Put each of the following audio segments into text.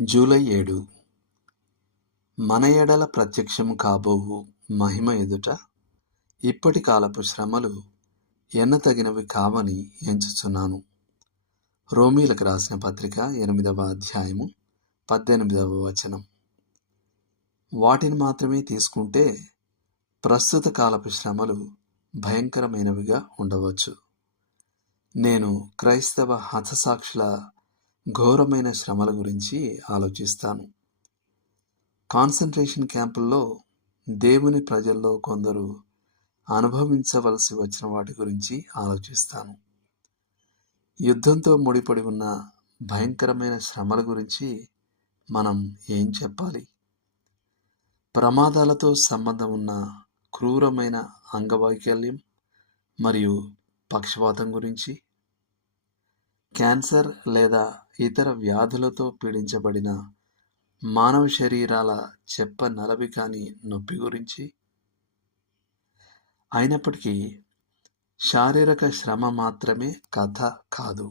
July 7. మన ఎడల ప్రత్యక్షము కాబోవు మహిమ ఎదుట ఇప్పటి కాలపు శ్రమలు ఎన్నతగినవి కావని ఎంచుచున్నాను. రోమీలకు రాసిన పత్రిక 8వ అధ్యాయము 18వ వచనం. వాటిని మాత్రమే తీసుకుంటే ప్రస్తుత కాలపు శ్రమలు భయంకరమైనవిగా ఉండవచ్చు. నేను క్రైస్తవ హతసాక్షుల ఘోరమైన శ్రమల గురించి ఆలోచిస్తాను. కాన్సంట్రేషన్ క్యాంపుల్లో దేవుని ప్రజల్లో కొందరు అనుభవించవలసి వచ్చిన వాటి గురించి ఆలోచిస్తాను. యుద్ధంతో ముడిపడి ఉన్న భయంకరమైన శ్రమల గురించి మనం ఏం చెప్పాలి? ప్రమాదాలతో సంబంధం ఉన్న క్రూరమైన అంగవైకల్యం మరియు పక్షవాతం గురించి, క్యాన్సర్ లేదా ఇతర వ్యాధులతో పీడించబడిన మానవ శరీరాల చెప్పనలవి కాని నొప్పి గురించి. అయినప్పటికీ శారీరక శ్రమ మాత్రమే కథ కాదు.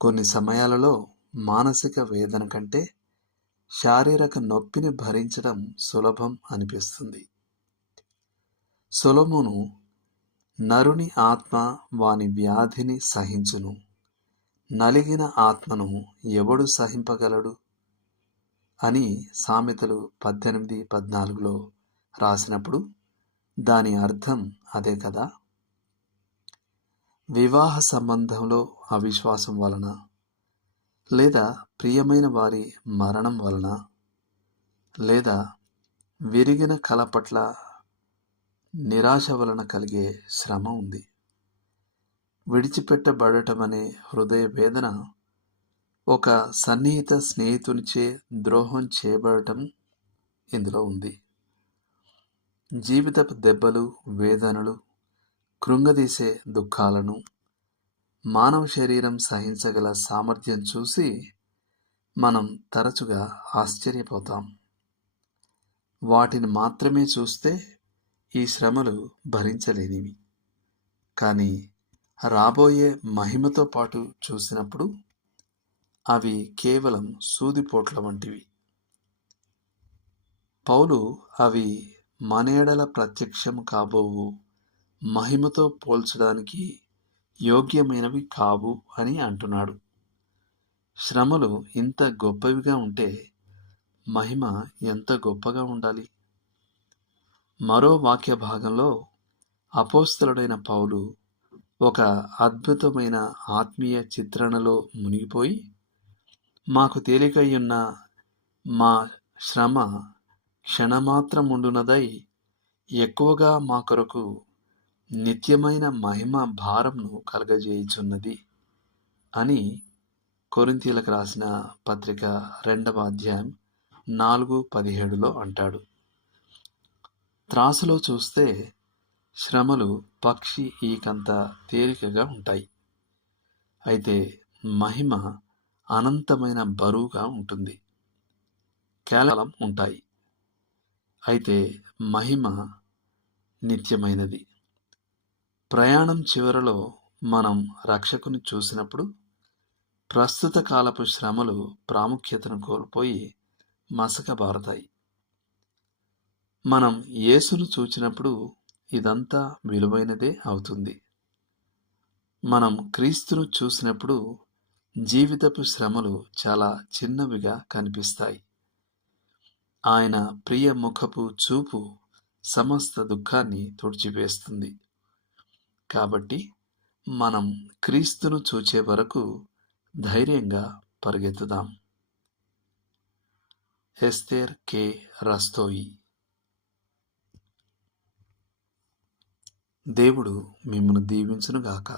కొన్ని సమయాలలో మానసిక వేదన కంటే శారీరక నొప్పిని భరించడం సులభం అనిపిస్తుంది. సొలొమోను, నరుని ఆత్మ వాని వ్యాధిని సహించును, నలిగిన ఆత్మను ఎవడు సహింపగలడు అని సామెతలు 18:14లో రాసినప్పుడు దాని అర్థం అదే కదా. వివాహ సంబంధంలో అవిశ్వాసం వలన లేదా ప్రియమైన వారి మరణం వలన లేదా విరిగిన కల పట్ల నిరాశ వలన కలిగే శ్రమ ఉంది. విడిచిపెట్టబడటమనే హృదయ వేదన, ఒక సన్నిహిత స్నేహితునిచే ద్రోహం చేయబడటం ఇందులో ఉంది. జీవితపు దెబ్బలు, వేదనలు, కృంగదీసే దుఃఖాలను మానవ శరీరం సహించగల సామర్థ్యం చూసి మనం తరచుగా ఆశ్చర్యపోతాం. వాటిని మాత్రమే చూస్తే ఈ శ్రమలు భరించలేనివి. కానీ రాబోయే మహిమతో పాటు చూసినప్పుడు అవి కేవలం సూదిపోట్ల వంటివి. పౌలు అవి మన ఎడల ప్రత్యక్షము కాబోవు మహిమతో పోల్చడానికి యోగ్యమైనవి కావు అని అంటున్నాడు. శ్రమలు ఇంత గొప్పవిగా ఉంటే మహిమ ఎంత గొప్పగా ఉండాలి. మరో వాక్య భాగంలో అపోస్తలుడైన పౌలు ఒక అద్భుతమైన ఆత్మీయ చిత్రణలో మునిగిపోయి, మాకు తేలికయ్యున్న మా శ్రమ క్షణమాత్రముండునదై ఎక్కువగా మా కొరకు నిత్యమైన మహిమ భారంను కలగజేయుచున్నది అని కొరింథీయులకు రాసిన పత్రిక 2వ అధ్యాయం 4:17లో అంటాడు. త్రాసులో చూస్తే శ్రమలు పక్షి ఈకంత తేలికగా ఉంటాయి. అయితే మహిమ అనంతమైన బరువుగా ఉంటుంది. కేవలం ఉంటాయి. అయితే మహిమ నిత్యమైనది. ప్రయాణం చివరలో మనం రక్షకుని చూసినప్పుడు ప్రస్తుత కాలపు శ్రమలు ప్రాముఖ్యతను కోల్పోయి మసకబారతాయి. మనం యేసును చూచినప్పుడు ఇదంతా విలువైనదే అవుతుంది. మనం క్రీస్తును చూసినప్పుడు జీవితపు శ్రమలు చాలా చిన్నవిగా కనిపిస్తాయి. ఆయన ప్రియ ముఖపు చూపు సమస్త దుఃఖాన్ని తుడిచివేస్తుంది. కాబట్టి మనం క్రీస్తును చూచే వరకు ధైర్యంగా పరిగెత్తుదాం. ఎస్తేర్ కె. రస్తోయి. దేవుడు మిమ్మును దీవించునుగాక.